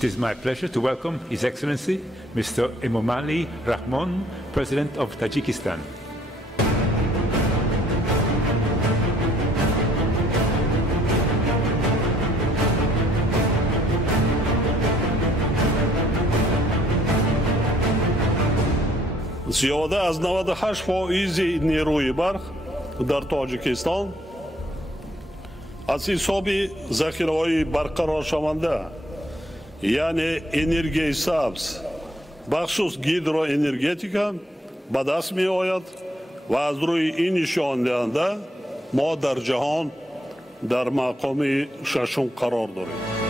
It is my pleasure to welcome His Excellency Mr. Emomali Rahmon, President of Tajikistan. زیاده از 98% نیروی برق در تاجیکستان از حساب ذخیره‌های برقرار شونده یعنی انرژی سبز بخصوص گیدروانرژتیکا به دست می آید و از روی این نشان دهنده ما در جهان در مقام ششم قرار داریم.